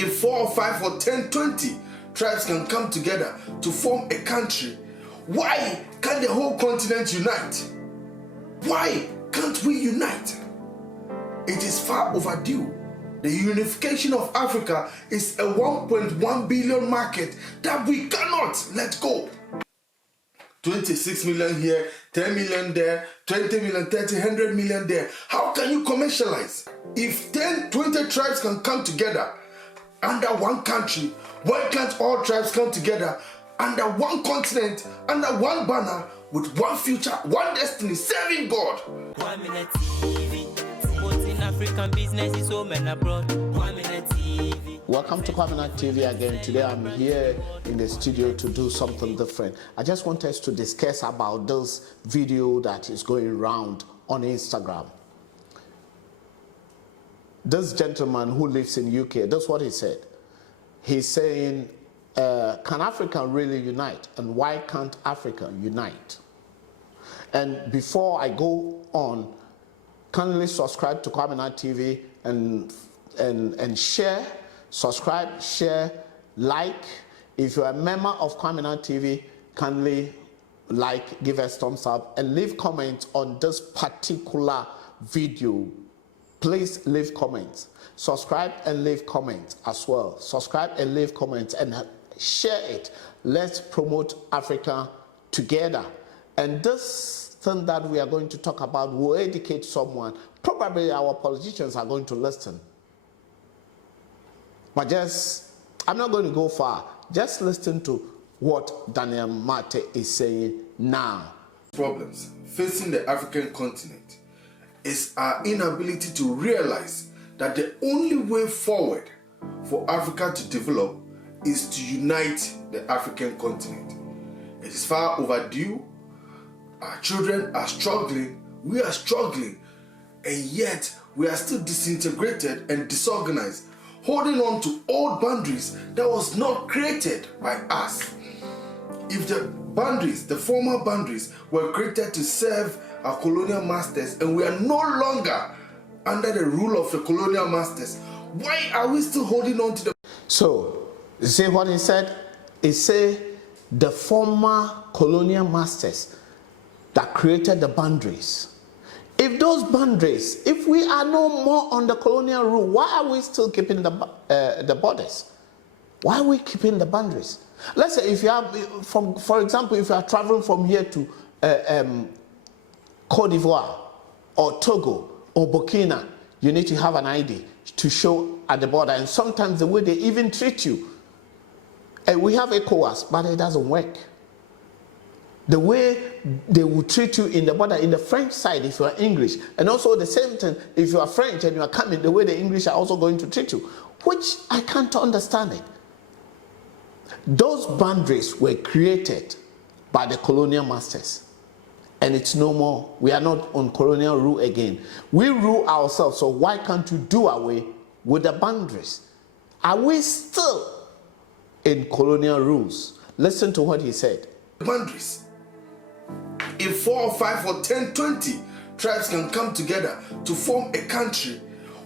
If 4 or 5 or 10, 20 tribes can come together to form a country, why can't the whole continent unite? Why can't we unite? It is far overdue. The unification of Africa is a 1.1 billion market that we cannot let go. 26 million here, 10 million there, 20 million, 30, 100 million there. How can you commercialize? If 10, 20 tribes can come together under one country, why can't all tribes come together under one continent, under one banner, with one future, one destiny, serving God? Kwaminat TV, promoting African businesses home and abroad. Kwaminat TV. Welcome to Kwaminat TV again. Today I'm here in the studio to do something different. I just want us to discuss about this video that is going around on Instagram. This gentleman who lives in UK, that's what he said. He's saying, can Africa really unite? And why can't Africa unite? And before I go on, kindly subscribe to Kwaminat TV and share, subscribe, share, like. If you're a member of Kwaminat TV, kindly like, give us thumbs up, and leave comments on this particular video. Please leave comments. Subscribe and leave comments as well. Subscribe and leave comments and share it. Let's promote Africa together. And this thing that we are going to talk about will educate someone. Probably our politicians are going to listen. But I'm not going to go far. Just listen to what Daniel Martey is saying now. Problems facing the African continent is our inability to realize that the only way forward for Africa to develop is to unite the African continent. It is far overdue. Our children are struggling, we are struggling, and yet we are still disintegrated and disorganized, holding on to old boundaries that was not created by us. If the boundaries, the former boundaries, were created to serve our colonial masters, and we are no longer under the rule of the colonial masters, why are we still holding on to them? So, you see what he said? He said the former colonial masters that created the boundaries. If those boundaries, if we are no more on the colonial rule, why are we still keeping the borders? Why are we keeping the boundaries? Let's say if you have, for example, if you are traveling from here to Cote d'Ivoire or Togo or Burkina, you need to have an ID to show at the border. And sometimes the way they even treat you, and we have ECOWAS, but it doesn't work. The way they will treat you in the border, in the French side, if you are English, and also the same thing, if you are French and you are coming, the way the English are also going to treat you, which I can't understand it. Those boundaries were created by the colonial masters, and it's no more. We are not on colonial rule again. We rule ourselves, so why can't you do away with the boundaries? Are we still in colonial rules? Listen to what he said. Boundaries. If 4 or 5 or 10, 20 tribes can come together to form a country,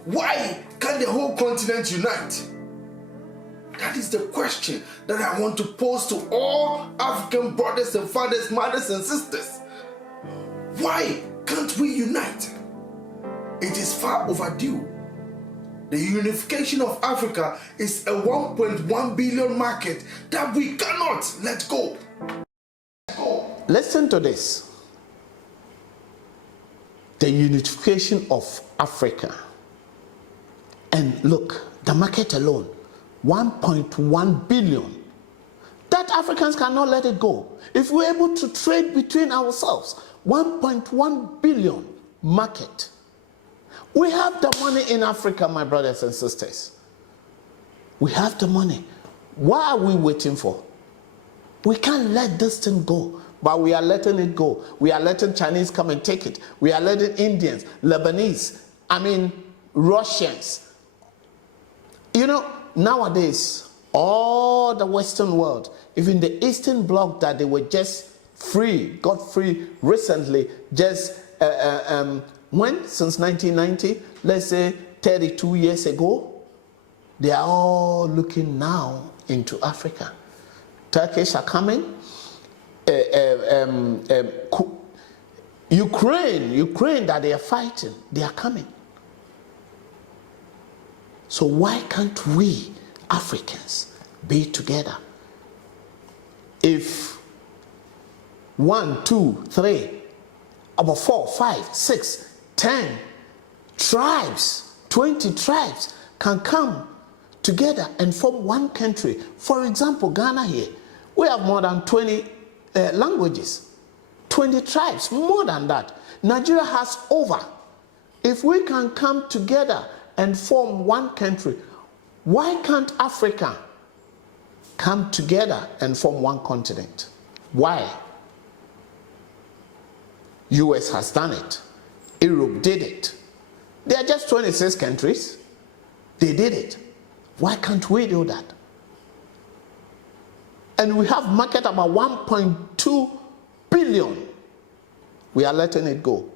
why can't the whole continent unite? That is the question that I want to pose to all African brothers and fathers, mothers and sisters. Why can't we unite? It is far overdue. The unification of Africa is a 1.1 billion market that we cannot let go. Listen to this. The unification of Africa. And look, the market alone, 1.1 billion. That Africans cannot let it go. If we're able to trade between ourselves, 1.1 billion market. We have the money in Africa, my brothers and sisters. We have the money. What are we waiting for? We can't let this thing go. But we are letting it go. We are letting Chinese come and take it. We are letting Indians, Lebanese, Russians. You know, nowadays, all the Western world, even the Eastern Bloc that they were just free, got free recently, just when? Since 1990, let's say 32 years ago. They are all looking now into Africa. Turkish are coming. Ukraine that they are fighting, they are coming. So why can't we Africans be together? If 1, 2, 3, about 4, 5, 6, 10 tribes, 20 tribes can come together and form one country. For example, Ghana here, we have more than 20 languages, 20 tribes, more than that. Nigeria has over. If we can come together and form one country, why can't Africa come together and form one continent? Why? US has done it. Europe did it. They are just 26 countries. They did it. Why can't we do that? And we have market about 1.2 billion. We are letting it go.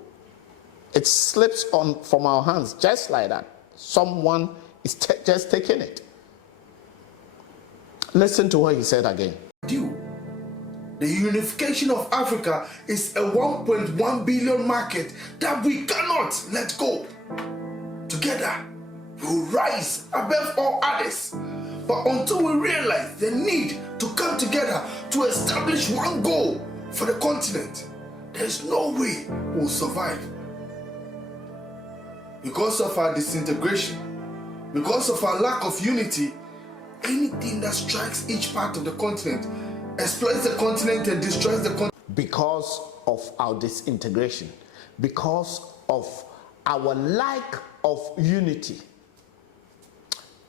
It slips on from our hands just like that. Someone is just taking it. Listen to what he said again. The unification of Africa is a 1.1 billion market that we cannot let go. Together, we will rise above all others. But until we realize the need to come together to establish one goal for the continent, there is no way we will survive. Because of our disintegration, because of our lack of unity, anything that strikes each part of the continent exploits the continent and destroys the continent. Because of our disintegration, because of our lack of unity.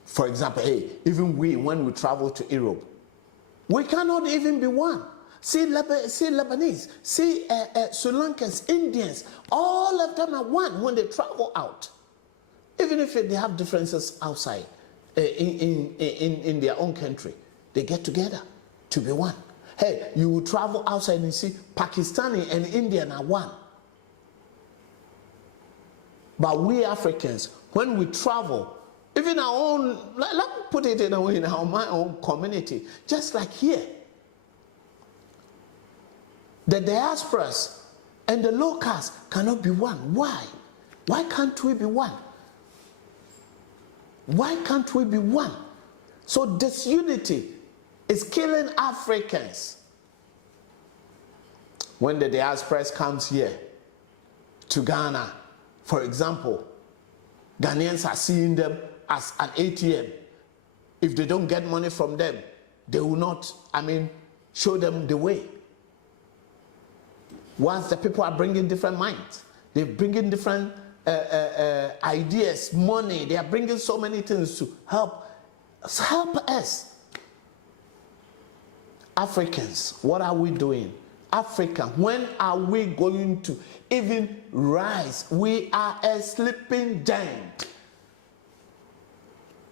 For example, hey, even we, when we travel to Europe, we cannot even be one. See Lebanese, see Sri Lankans, Indians, all of them are one when they travel out. Even if they have differences outside, in their own country, they get together to be one. Hey, you will travel outside and you see Pakistani and Indian are one. But we Africans, when we travel, even our own, let me put it in a way, my own community, just like here, the diasporas and the locals cannot be one. Why? Why can't we be one? Why can't we be one? So disunity is killing Africans. When the diasporas comes here to Ghana, for example, Ghanaians are seeing them as an ATM. If they don't get money from them, they will not, show them the way. Once the people are bringing different minds, they're bringing different ideas, money, they are bringing so many things to help us. Africans, what are we doing? Africa, when are we going to even rise? We are a sleeping giant.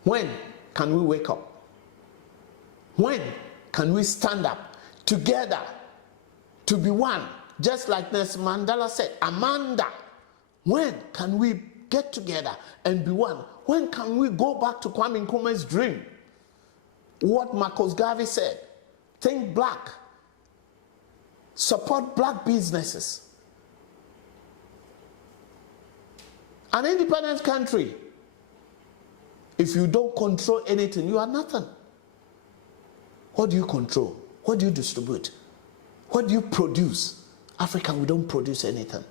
When can we wake up? When can we stand up together to be one? Just like Nelson Mandela said, Amanda, when can we get together and be one? When can we go back to Kwame Nkrumah's dream? What Marcus Garvey said, think black, support black businesses. An independent country, if you don't control anything, you are nothing. What do you control? What do you distribute? What do you produce? Africa, we don't produce anything.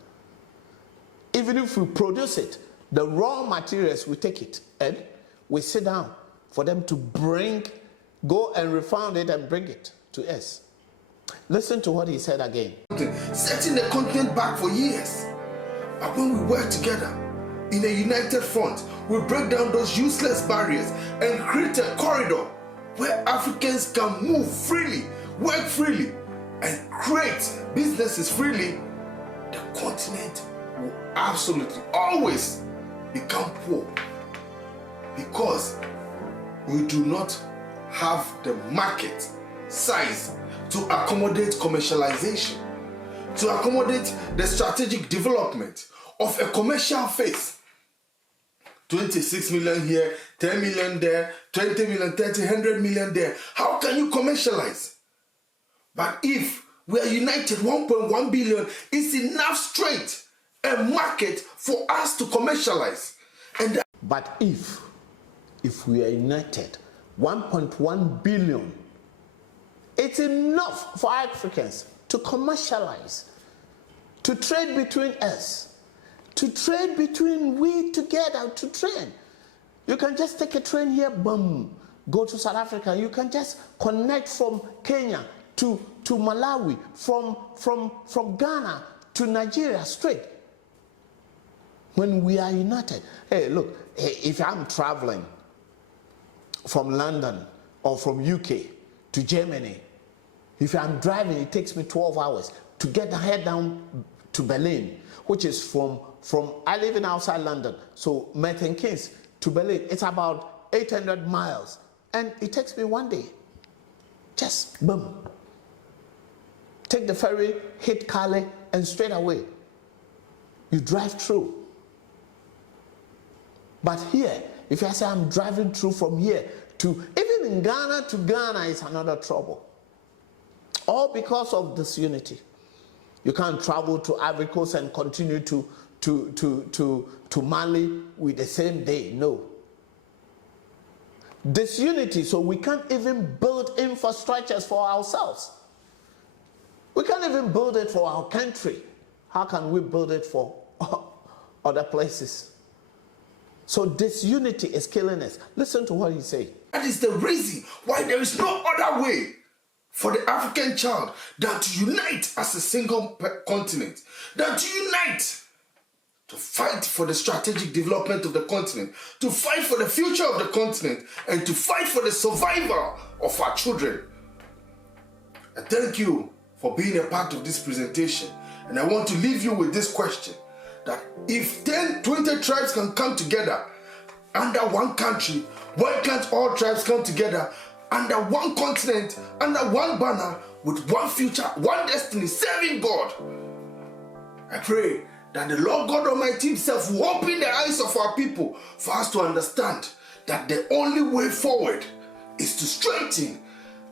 Even if we produce it, the raw materials, we take it and we sit down for them to go and refine it and bring it to us. Listen to what he said again. Setting the continent back for years. But when we work together in a united front, we break down those useless barriers and create a corridor where Africans can move freely, work freely, and create businesses freely. The continent will absolutely always become poor because we do not have the market size to accommodate commercialization, to accommodate the strategic development of a commercial phase. 26 million here, 10 million there, 20 million, 30, 100 million there. How can you commercialize? But if we are united, 1.1 billion is enough straight a market for us to commercialize. But if we are united, 1.1 billion, it's enough for Africans to commercialize, to trade between us, to trade between we together, to trade. You can just take a train here, boom, go to South Africa. You can just connect from Kenya to Malawi, from Ghana to Nigeria straight. When we are united. Hey, look, if I'm traveling from London or from UK to Germany, if I'm driving, it takes me 12 hours to get the head down to Berlin, which is from I live in outside London, so Milton Keynes to Berlin, it's about 800 miles, and it takes me 1 day. Just boom. Take the ferry, hit Calais, and straight away, you drive through. But here, if I say I'm driving through from here to, even in Ghana to Ghana, is another trouble. All because of this unity. You can't travel to Ivory Coast and continue to Mali with the same day. No. Disunity, so we can't even build infrastructures for ourselves. We can't even build it for our country. How can we build it for other places? So disunity is killing us. Listen to what he said. That is the reason why there is no other way for the African child than to unite as a single continent, than to unite to fight for the strategic development of the continent, to fight for the future of the continent, and to fight for the survival of our children. I thank you for being a part of this presentation, and I want to leave you with this question, that if 10, 20 tribes can come together under one country, why can't all tribes come together under one continent, under one banner, with one future, one destiny, serving God? I pray that the Lord God Almighty himself will open the eyes of our people for us to understand that the only way forward is to strengthen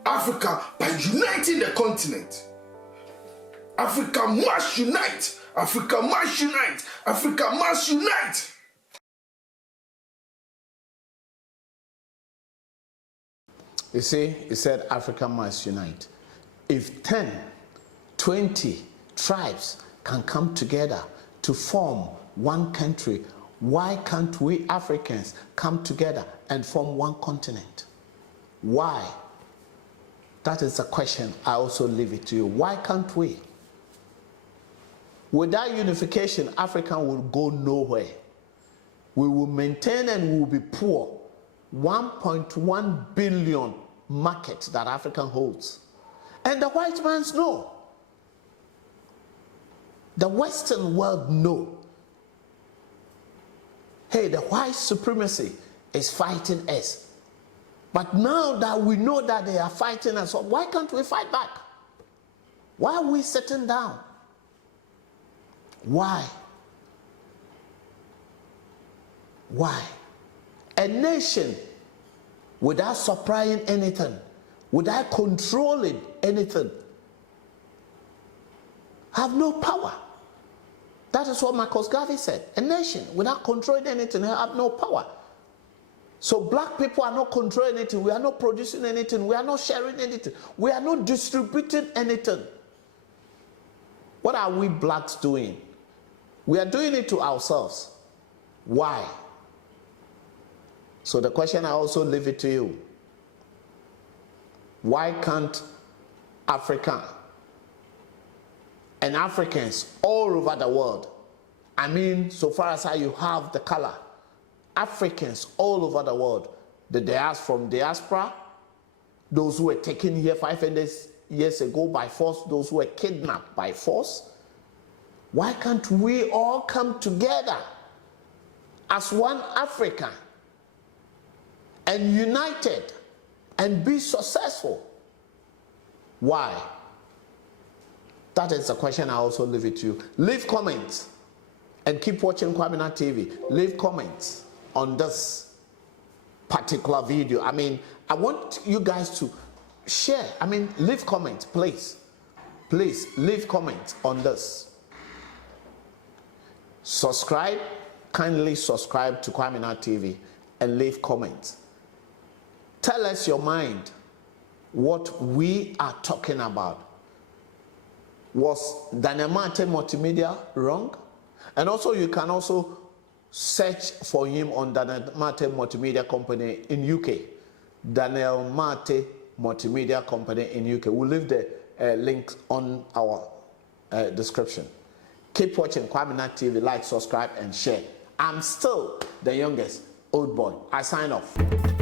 Africa by uniting the continent. Africa must unite. Africa must unite. Africa must unite. You see, he said Africa must unite. If 10, 20 tribes can come together to form one country, why can't we Africans come together and form one continent? Why? That is the question. I also leave it to you. Why can't we? Without unification, Africa will go nowhere. We will maintain and we will be poor. 1.1 billion market that Africa holds. And the white man's know. The Western world know. Hey, the white supremacy is fighting us. But now that we know that they are fighting us, why can't we fight back? Why are we sitting down? Why? Why? A nation without supplying anything, without controlling anything, have no power. That is what Marcus Garvey said. A nation without controlling anything have no power. So black people are not controlling anything. We are not producing anything. We are not sharing anything. We are not distributing anything. What are we blacks doing? We are doing it to ourselves. Why? So the question, I also leave it to you. Why can't Africa and Africans all over the world, I mean, so far as how you have the color, Africans all over the world, from diaspora, those who were taken here 500 years ago by force, those who were kidnapped by force, why can't we all come together as one Africa and united and be successful? Why? That is the question. I also leave it to you. Leave comments and keep watching Kwaminat TV. Leave comments. on this particular video. I mean, I want you guys to share. I mean, leave comments, please. Please leave comments on this. Subscribe, kindly subscribe to Kwaminat TV and leave comments. Tell us your mind, what we are talking about. Was Daniel Martey Multimedia wrong? And also, you can also search for him on Daniel Martey Multimedia Company in UK. Daniel Martey Multimedia Company in UK. We'll leave the link on our description. Keep watching Kwaminat TV, like, subscribe, and share. I'm still the youngest old boy. I sign off.